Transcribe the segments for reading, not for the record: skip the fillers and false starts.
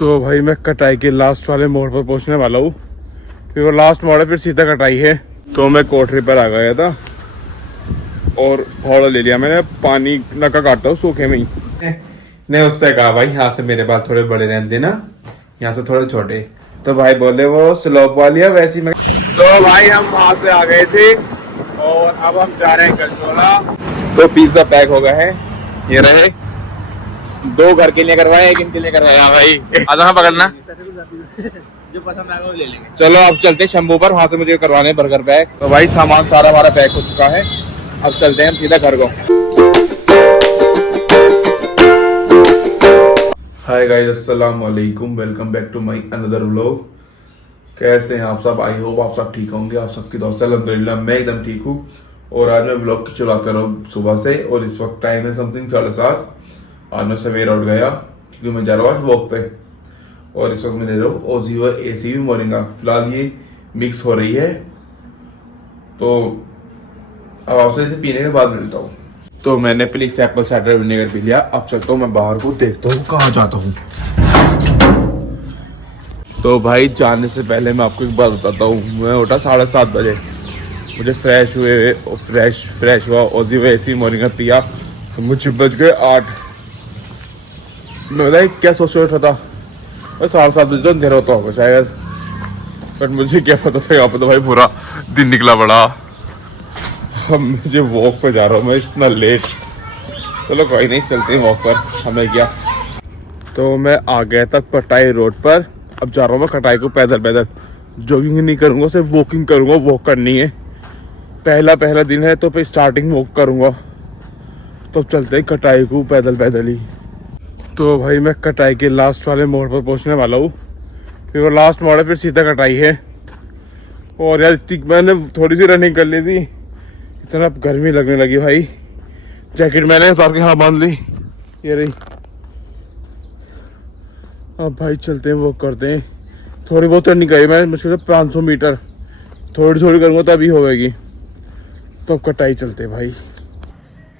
तो भाई मैं कटाई के लास्ट वाले मोड़ पर पहुंचने वाला हूँ, फिर वो लास्ट मोड़ है, फिर सीधा कटाई है। तो मैं कोठरी पर आ गया था और फावड़ा ले लिया मैंने, पानी नका काटता हूँ सूखे में ही। ने उससे कहा भाई यहाँ से मेरे बाल थोड़े बड़े रहने देना, यहाँ से थोड़े छोटे। तो भाई बोले वो स्लोप वाली है वैसी मैं। तो भाई हम वहां से आ गए थे और अब हम जा रहे हैं गजोला। तो पिज्जा पैक हो गए हैं, ये रहे। 2 घर के लिए करवाए, 1 इनके लिए करवाया भाई। आधा पकड़ना, जो पसंद आएगा वो ले लेंगे। चलो अब चलते हैं शंभू पर, वहां से मुझे करवाने बर्गर पैक। तो भाई सामान सारा हमारा पैक हो चुका है, अब चलते हैं हम सीधा घर को। हाय गाइस, अस्सलाम वालेकुम, welcome back to my another vlog. कैसे हैं आप सब? आई होप आप सब ठीक होंगे। आप सबकी दुआ से अल्हम्दुलिल्लाह मैं एकदम ठीक हूँ। और आज मैं व्लॉग की शुरुआत कर रहा हूँ सुबह से, और इस वक्त टाइम है समथिंग 7:30। आज मैं सवेरे उठ गया क्योंकि मैं जा रहा हूँ वॉक पे, और इस वक्त मैं ले रहा हूँ ओजीवा एसी मोरिंगा। फिलहाल ये मिक्स हो रही है, तो अब आपसे इसे पीने के बाद मिलता हूँ। तो मैंने please Apple cider vinegar P लिया। अब चलता हूँ मैं बाहर को, देखता हूँ कहाँ जाता हूँ। तो भाई जाने से पहले मैं आपको एक बात बताता हूँ। मैं उठा 7:30 बजे, मुझे फ्रेश हुआ, ओजीवा एसी मोरिंगा पिया, तो मुझे बज गए 8। मैं बताया क्या सोच रहा था, 7:30 बजे तो अंधेरा होता होगा शायद, बट मुझे क्या पता था यहाँ पे तो भाई पूरा दिन निकला पड़ा। अब मुझे वॉक पे जा रहा हूँ मैं इतना लेट। चलो कोई नहीं, चलते हैं वॉक पर, हमें क्या। तो मैं आ गया था कटाई रोड पर, अब जा रहा हूँ मैं कटाई को पैदल। जॉगिंग नहीं करूँगा, सिर्फ वॉकिंग करूँगा, वॉक करनी है। पहला दिन है तो फिर स्टार्टिंग वॉक करूँगा। तो चलते हैं कटाई को पैदल ही। तो भाई मैं कटाई के लास्ट वाले मोड़ पर पहुंचने वाला हूँ, फिर वो लास्ट मोड़ है, फिर सीधा कटाई है। और यार मैंने थोड़ी सी रनिंग कर ली थी, इतना गर्मी लगने लगी भाई। जैकेट मैंने उतार के हाँ बांध ली, ये रही। अब भाई चलते हैं वो करते हैं। थोड़ी बहुत रनिंग करी मैंने, मुश्किल से 500 मीटर, थोड़ी करूँगा तभी होगी। तो कटाई चलते भाई।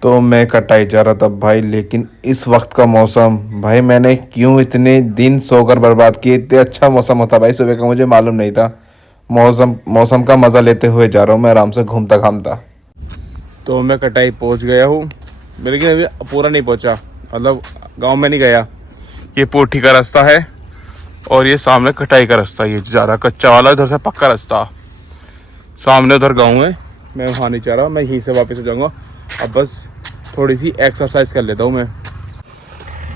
तो मैं कटाई जा रहा था भाई, लेकिन इस वक्त का मौसम भाई, मैंने क्यों इतने दिन सोकर बर्बाद किए। इतने अच्छा मौसम होता भाई सुबह का, मुझे मालूम नहीं था। मौसम का मज़ा लेते हुए जा रहा हूँ मैं आराम से घूमता घामता। तो मैं कटाई पहुँच गया हूँ, लेकिन अभी पूरा नहीं पहुँचा, मतलब गांव में नहीं गया। ये पोठी का रास्ता है और ये सामने कटाई का रास्ता, ये ज़्यादा कच्चा वाला, इधर से पक्का रास्ता। सामने उधर गाँव है, मैं वहाँ नहीं चाह रहा, मैं यहीं से वापस हो जाऊँगा। अब बस थोड़ी सी एक्सरसाइज कर लेता हूँ मैं।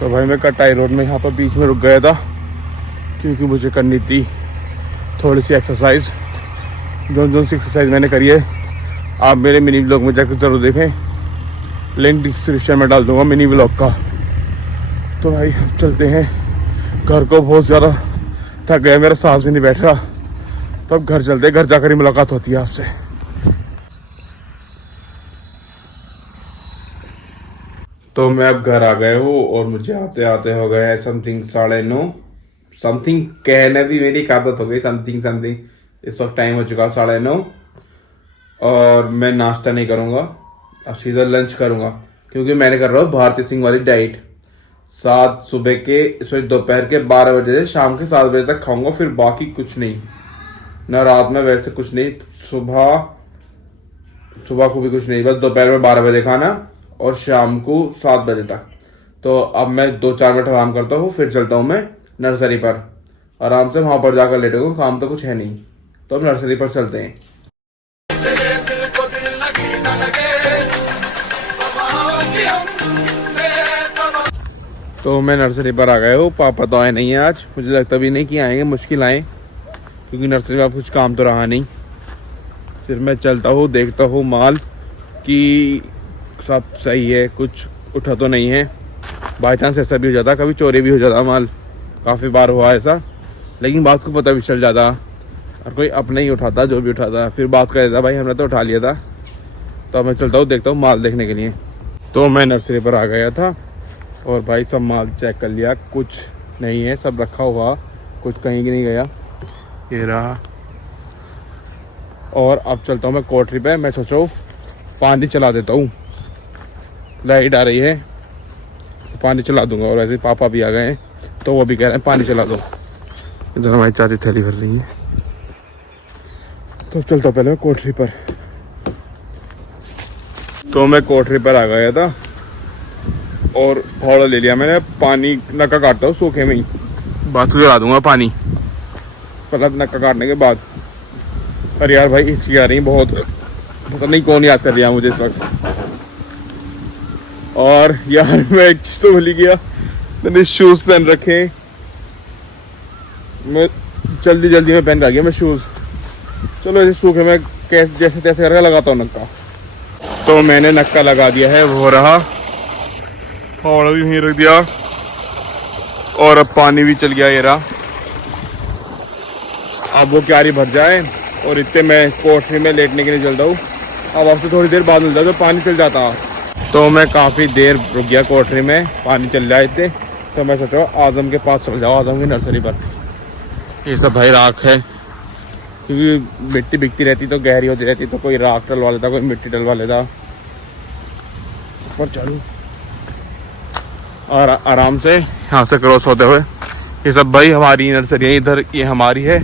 तो भाई मैं कटाई रोड में यहाँ पर बीच में रुक गया था, क्योंकि मुझे करनी थी थोड़ी सी एक्सरसाइज। जो एक्सरसाइज मैंने करी है आप मेरे मिनी ब्लॉग में जाकर ज़रूर देखें, लिंक डिस्क्रिप्शन में डाल दूँगा मिनी ब्लॉग का। तो भाई अब चलते हैं घर को, बहुत ज़्यादा थक गया, मेरा सांस भी नहीं बैठ रहा। तो अब घर चलते हैं, घर जाकर ही मुलाकात होती है आपसे। तो मैं अब घर आ गया हूँ और मुझे आते आते हो गए हैं समथिंग 9:30। समथिंग कहने भी मेरी एक आदत हो गई, समथिंग। इस वक्त टाइम हो चुका 9:30, और मैं नाश्ता नहीं करूँगा, अब सीधा लंच करूँगा, क्योंकि मैंने कर रहा हूँ भारती सिंह वाली डाइट। दोपहर के 12 बजे से शाम के 7 बजे तक खाऊंगा, फिर बाकी कुछ नहीं, ना रात में वैसे कुछ नहीं, सुबह को भी कुछ नहीं, बस दोपहर में 12 बजे खाना और शाम को 7 बजे तक। तो अब मैं 2-4 मिनट आराम करता हूँ, फिर चलता हूँ मैं नर्सरी पर, आराम से वहाँ पर जाकर लेटूंगा, काम तो कुछ है नहीं। तो अब नर्सरी पर चलते हैं। तो मैं नर्सरी पर आ गया हूँ, पापा तो आए नहीं है आज, मुझे लगता भी नहीं कि आएंगे, मुश्किल आए, क्योंकि नर्सरी में कुछ काम तो रहा नहीं। फिर मैं चलता हूँ, देखता हूँ माल कि सब सही है, कुछ उठा तो नहीं है। बाई चांस ऐसा भी हो जाता, कभी चोरी भी हो जाता माल, काफ़ी बार हुआ ऐसा, लेकिन बात को पता भी चल जाता और कोई अपना ही उठाता, जो भी उठाता फिर बात कर देता भाई हमने तो उठा लिया था। तो मैं चलता हूँ, देखता हूँ माल देखने के लिए। तो मैं नर्सरी पर आ गया था और भाई सब माल चेक कर लिया, कुछ नहीं है, सब रखा हुआ, कुछ कहीं नहीं गया, ये रहा। और अब चलता हूँ मैं कोठरी पे। मैं सोच रहा हूँ पानी चला देता हूँ, लाइट आ रही है तो पानी चला दूंगा। और ऐसे पापा भी आ गए हैं, तो वो भी कह रहे हैं पानी चला दो। इधर हमारी चाची थैली भर रही है। तो चलता पहले मैं कोठरी पर। तो मैं कोठरी पर आ गया था और फावड़ा ले लिया मैंने। पानी नक्का काटता हूँ सूखे में ही, बात को जला दूंगा पानी पहला नक्का काटने के बाद। पर यार भाई हिचकी आ रही बहुत, पता नहीं कौन याद कर लिया मुझे इस वक्त। और यार मैं एक चीज़ तो भूल ही गया, मैंने शूज़ पहन रखे। मैं जल्दी में पहन गया मैं शूज़। चलो इसे सूखे में कैसे जैसे तैसे करके लगाता हूँ नक्का। तो मैंने नक्का लगा दिया है, वो रहा। फावड़ा भी वहीं रख दिया और अब पानी भी चल गया ये रहा। अब वो क्यारी भर जाए और इतने मैं कोठरी में लेटने के लिए चल रहा हूँ। अब आपसे थोड़ी देर बाद मिल जाए तो पानी चल जाता। तो मैं काफ़ी देर रुक गया कोठरी में, पानी चल जाए इतने। तो मैं सोच रहा हूँ आज़म के पास चल जाओ, आज़म की नर्सरी पर। ये सब भाई राख है, क्योंकि मिट्टी बिकती रहती तो गहरी होती रहती, तो कोई राख डलवा लेता, कोई मिट्टी डलवा लेता। और चलो और आराम से यहाँ से क्रॉस होते हुए। ये सब भाई हमारी नर्सरी है। इधर ये हमारी है,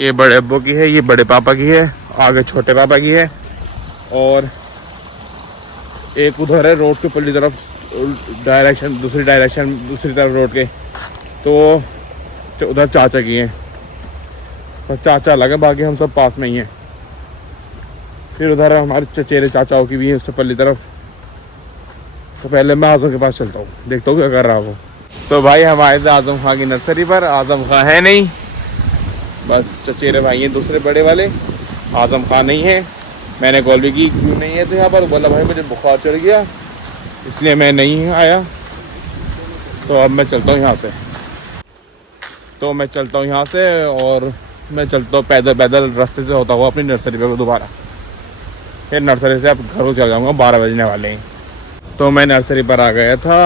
ये बड़े अब्बू की है, ये बड़े पापा की है, आगे छोटे पापा की है। और एक उधर है रोड के ऊपर तरफ डायरेक्शन, दूसरी तरफ रोड के, तो उधर चाचा की है। बस चाचा अलग है, बाकी हम सब पास में ही हैं। फिर उधर हमारे चचेरे चाचाओं की भी है उससे पल्ली तरफ। तो पहले मैं आज़म के पास चलता हूँ, देखता हूँ क्या कर रहा वो। तो भाई हम आए थे आज़म खां की नर्सरी पर। आज़म खां है नहीं, बस चचेरे भाई हैं दूसरे बड़े वाले। आज़म खां नहीं है। मैंने कॉल भी की क्यों नहीं है तो यहाँ पर, बोला भाई मुझे बुखार चढ़ गया इसलिए मैं नहीं आया। तो अब मैं चलता हूँ यहाँ से। तो मैं चलता हूँ यहाँ से और मैं चलता हूँ पैदल रास्ते से होता हुआ अपनी नर्सरी पे दोबारा। फिर नर्सरी से अब घर को चल जाऊँगा, 12 बजने वाले हैं। तो मैं नर्सरी पर आ गया था,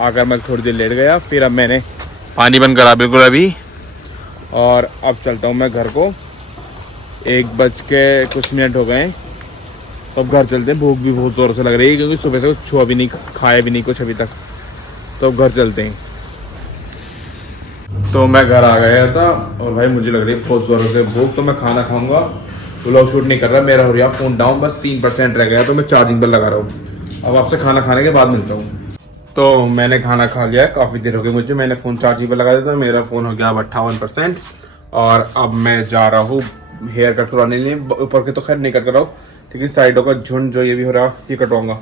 आकर मैं थोड़ी देर लेट गया। फिर अब मैंने पानी बंद करा बिल्कुल अभी, और अब चलता हूँ मैं घर को। 1 बज के कुछ मिनट हो गए, तो अब घर चलते हैं। भूख भी बहुत ज़ोर से लग रही है, क्योंकि सुबह से कुछ छुआ भी नहीं, खाया भी नहीं कुछ अभी तक। तो अब घर चलते हैं। तो मैं घर आ गया था और भाई मुझे लग रही है बहुत ज़ोरों से भूख। तो मैं खाना खाऊंगा। व्लॉग शूट नहीं कर रहा, मेरा हो रहा फ़ोन डाउन, बस 3% रह गया, तो मैं चार्जिंग पर लगा रहा हूँ। अब आपसे खाना खाने के बाद मिलता हूँ। तो मैंने खाना खा लिया है, काफ़ी देर हो गई मुझे। मैंने फ़ोन चार्जिंग पर लगा दिया था, मेरा फ़ोन हो गया अब 58%। और अब मैं जा रहा हूँ हेयर कट करवाने के लिए। ऊपर के तो खैर नहीं कट कर रहा हूँ, लेकिन साइडों का झुंड जो ये भी हो रहा ये कटवाऊंगा।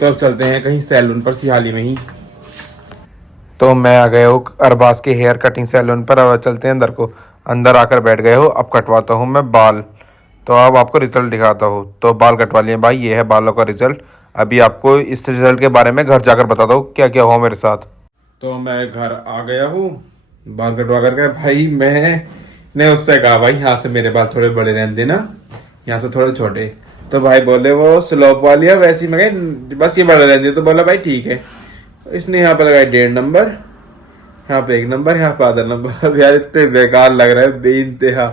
तो अब चलते हैं कहीं सैलून पर, सिहाली में ही। तो मैं आ गया हूँ अरबाज के हेयर कटिंग सैलून पर। अब चलते हैं अंदर को। अंदर आकर बैठ गए हो, अब कटवाता हूँ मैं बाल। तो अब आपको रिजल्ट दिखाता हूँ। तो बाल कटवा लिए भाई, ये है बालों का रिजल्ट। अभी आपको इस रिजल्ट के बारे में घर जाकर बताता हूँ क्या क्या हुआ मेरे साथ। तो मैं घर आ गया हूँ बाल कटवा करके। भाई मैंने उससे कहा भाई यहाँ से मेरे बाल थोड़े बड़े रहने देना, यहाँ से थोड़े छोटे। तो भाई बोले वो स्लोप वाली है वैसी। मैं बस ये बड़े रहने दे। तो बोला भाई ठीक है। इसने यहाँ पे लगाया 1.5 नंबर, यहाँ पे 1 नंबर, यहाँ पे आधा नंबर। यार इतने बेकार लग रहा है बेइंतहा।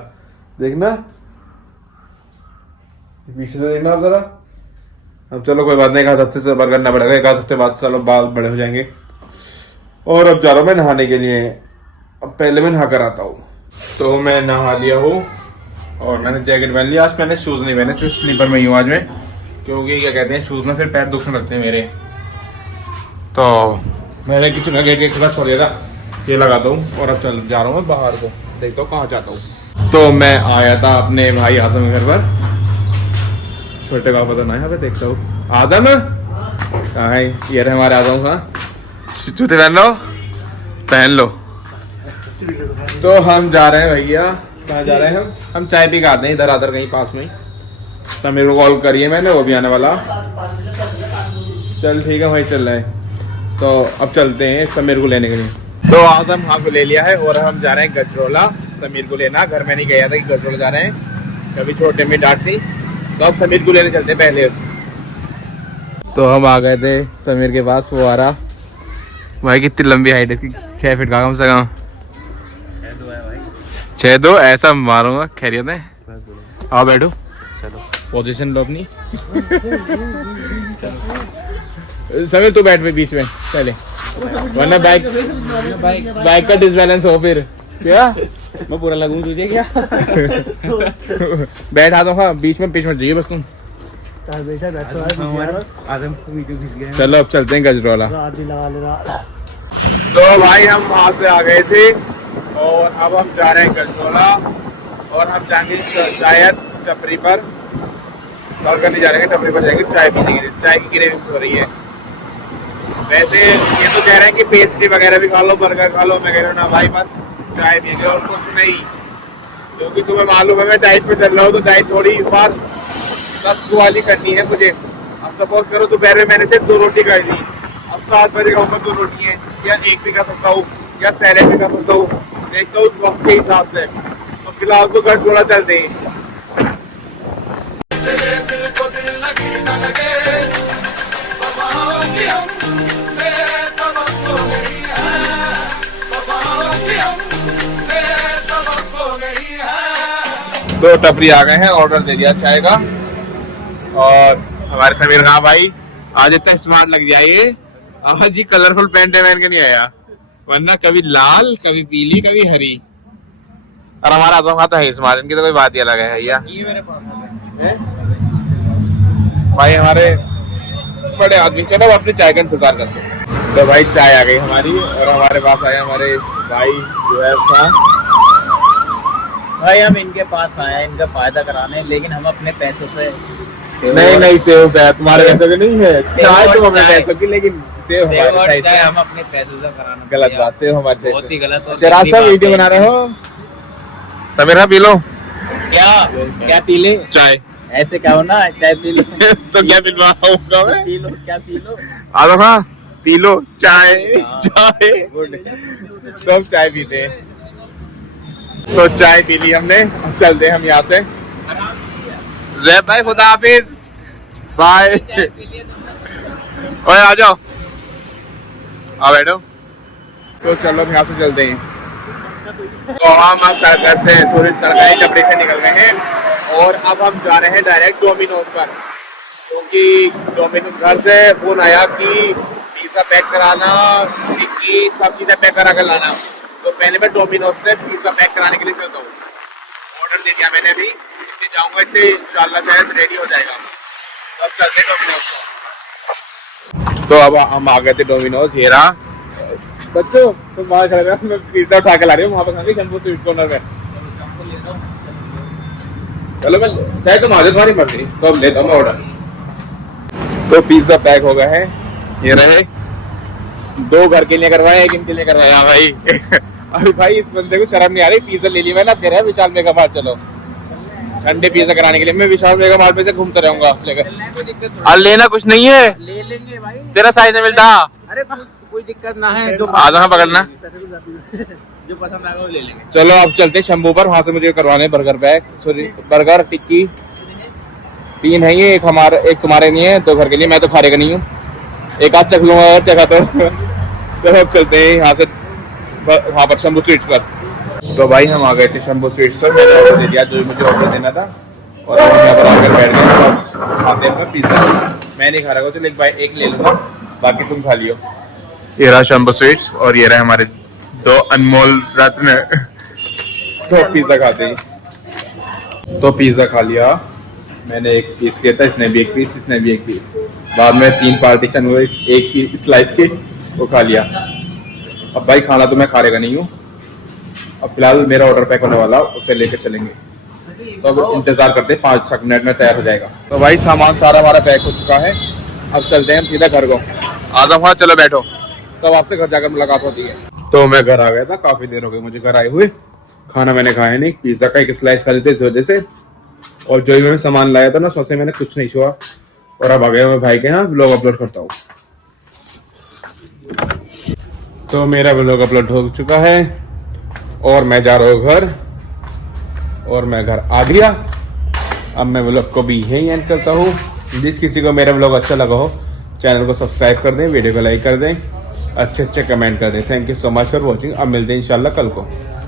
देखना पीछे से, देखना आप जरा। अब चलो कोई बात नहीं, 1 हफ्ते से बार करना पड़ेगा। 1 हफ्ते बाद चलो बाल बड़े हो जाएंगे। और अब जा रहा हूँ मैं नहाने के लिए। अब पहले मैं नहा कर आता हूँ। तो मैं नहा लिया हूँ और मैंने जैकेट पहन लिया। आज मैंने शूज़ नहीं पहने, सिर्फ स्लीपर में ही हूँ आज मैं, क्योंकि क्या कहते हैं शूज़ में फिर पैर दुखने लगते हैं मेरे। तो मैंने किचन का गेट खुला छोड़ दिया था, ये लगाता हूँ। और अब चल जा रहा हूँ मैं बाहर को, देखता हूँ कहाँ जाता हूँ। तो मैं आया था अपने भाई आज़म के घर पर। छोटे पापा तो ना यहाँ पे, देखता हूँ आज़म कहाँ है। ये रहे हमारे आज़म खां। जूते पहन लो। तो हम जा रहे हैं भैया, कहाँ जा रहे हैं हम चाय पी के आते हैं इधर आधर कहीं पास में। समीर को कॉल करिए मैंने, वो भी आने वाला। चल ठीक है भाई, चल रहे हैं। तो अब चलते हैं समीर को लेने के लिए। तो आज़म खां को ले लिया है और हम जा रहे हैं गजरोला समीर को लेना। घर में नहीं गया था कि गजरोला जा रहे हैं, कभी छोटे में डांट दी। तो अब समीर को लेने चलते हैं पहले। तो हम आ गए थे समीर के पास, वो आ रहा। भाई कितनी लंबी हाइट है इसकी, 6 फीट का कम से कम। 6'2" ऐसा मारूंगा। खैरियत है, आओ बैठो। चलो पोजीशन लो अपनी। समीर तू बैठ में बीच में चले, वरना बाइक का डिसबैलेंस हो फिर क्या। मैं पूरा लगूं तुझे क्या? बैठा दो, हाँ बीच में पीछे मत जाइए बस तुम। चलो अब चलते हैं गजरौला। तो भाई हम वहां से आ गए थे और अब हम जा रहे हैं गजरौला और हम जाएंगे शायद टपरी पर, और करने जा रहे हैं टपरी पर, जाएंगे चाय पीने के लिए। चाय की क्रेविंग्स हो रही है। वैसे ये तो कह रहे हैं कि पेस्ट्री वगैरह भी खा लो, बर्गर खा लो, मैं कह रहा हूँ ना भाई बस चाय पी लो और कुछ नहीं, क्योंकि तुम्हें मालूम है मैं डाइट पे चल रहा हूँ, तो डाइट थोड़ी इस बार सख्त वाली करनी है मुझे। अब सपोज करो दोपहर में मैंने सिर्फ 2 रोटी खाई थी, अब 7 बजे खाऊंगा 2 रोटी है, या 1 भी खा सकता हूँ, या सैलेड भी खा सकता हूँ, देखता हूँ वक्त के हिसाब से। तो फिलहाल तो गजरौला चलते हैं। तो टपरी आ गए हैं, ऑर्डर दे दिया चाय का, और हमारे समीर खां भाई आज इतना स्मार्ट लग जाइए, आज ही कलरफुल पैंट पहन के नहीं आया, वरना कभी लाल कभी पीली कभी हरी। और हमारा आजम खां तो है स्मार्ट, इनकी तो कोई बात ही अलग है भैया। भाई हमारे बड़े आदमी, चलो अपने चाय का इंतजार करते हैं। तो भाई चाय आ गई हमारी, और हमारे पास आए हमारे भाई जो है भाई हम इनके पास आए हैं इनका फायदा कराने, लेकिन हम अपने पैसों से नहीं सेव है, तुम्हारे पैसों की नहीं है चाय, तुम अपने पैसों की, लेकिन सेव हमारे चाय हम अपने पैसों से कराना। गलत बात, सेव हमारे बहुत ही गलत। रास्ता वीडियो बना रहे हो समीरा, पी लो। क्या पी ले? चाय। ऐसे क्या हो ना, चाय पी लो। तो क्या पिलवाऊंगा मैं? पी लो, क्या पी लो? आदो हाँ पी लो चाय। चाय सब चाय पीते हैं। तो चाय पी ली हमने, अब चलते हैं हम यहाँ से। जय भाई खुदा हाफिज, बाय। ओए आ जाओ, आ बैठो। तो चलो यहाँ से चलते हैं। तो हम घर से सूरज तरकारी टपरी से निकल रहे हैं और अब हम जा रहे हैं डायरेक्ट डोमिनोज पर, क्योंकि डोमिनोज घर से फोन आया कि पिज्जा पैक कराना, टिक्की सब चीजें पैक करा कर लाना। तो पहले मैं डोमिनोज से पिज्जा पैक कराने के लिए चलता हूँ। ऑर्डर दे दिया मैंने अभी, इतने जाऊंगा इतने इंशाल्लाह शायद रेडी हो जाएगा। तो अब चलते हैं डोमिनोज को। तो अब हम आ गए थे डोमिनोज। ये रहा बच्चों, तुम बाहर खड़े रहो, मैं पिज्जा उठा के ला रही हूँ, वहाँ पर खाएंगे शंभू स्वीट कॉर्नर में। चलो मैं चाहे तुम आ जाओ, तुम्हारी मर्जी। तो अब लेता हूँ मैं ऑर्डर। तो पिज्जा पैक हो गया है, ये रहे। 2 घर के लिए करवाया, 1 इनके लिए करवाया भाई। अरे भाई इस बंदे को शर्म नहीं आ रही, पिज्जा ले लिया मैंने। अब कह रहा है विशाल मेगा मार्ट चलो ठंडे पिज्जा कराने के लिए। मैं विशाल मेगा मार्ट में से घूमता रहूंगा लेकर। और लेना कुछ नहीं है, ले लेंगे भाई, तेरा साइज नहीं मिलता। अरे कोई दिक्कत ना है, जो आधा पकड़ना, जो पसंद आएगा वो ले लेंगे। चलो अब चलते हैं शंभू पर, वहां से मुझे करवाने बर्गर पैक, सॉरी बर्गर टिक्की 3 है ये, एक हमारा एक तुम्हारे लिए है, 2 घर के लिए। मैं तो खा रहेगा नहीं हूँ, एक आध चख लूंगा और चखा तो। चलो अब चलते हैं यहाँ से वहाँ पर शंभू स्वीट्स पर। तो भाई हम आ गए थे शंभू स्वीट्स पर, मैंने ऑर्डर दे दिया जो मुझे ऑर्डर देना था, और हम यहाँ पर आकर बैठ गए खाते हैं पिज्जा। मैं नहीं खा रहा हूँ, चलो एक ले लूँगा, बाकी तुम खा लियो। ये रहा शंभू स्वीट्स और ये रहा हमारे 2 अनमोल रत्न। तो पिज्जा खाते हैं। तो पिज्जा खा लिया मैंने, 1 पीस किया था, इसने भी 1 पीस, इसने भी 1 पीस, बाद में 3 पार्टीशन हुए एक की स्लाइस के, वो खा लिया। अब भाई खाना तो मैं खा रहेगा नहीं हूँ, अब फिलहाल मेरा ऑर्डर पैक होने वाला, उसे लेकर चलेंगे। तो अब इंतजार करते हैं, 5 मिनट में तैयार हो जाएगा। तो भाई सामान सारा हमारा पैक हो चुका है, अब चलते हैं हम सीधा घर को। आजम खां चलो बैठो, तब आपसे घर जाकर मुलाकात होती है। तो मैं घर आ गया था, काफी देर हो गई मुझे घर आए हुए, खाना मैंने खाया नहीं। पिज्जा का 1 स्लाइस खा लेते इस वजह से, और जो मैं सामान लाया था ना उससे मैंने कुछ नहीं छुआ। और अब आ गया मैं भाई के यहाँ व्लॉग अपलोड करता हूँ। तो मेरा व्लॉग अपलोड हो चुका है और मैं जा रहा हूँ घर, और मैं घर आ गया। अब मैं व्लॉग को भी यहीं एंड करता हूँ। जिस किसी को मेरा व्लॉग अच्छा लगा हो, चैनल को सब्सक्राइब कर दें, वीडियो को लाइक कर दें, अच्छे कमेंट कर दें। Thank you so much for watching. अब मिलते हैं इंशाल्लाह कल को।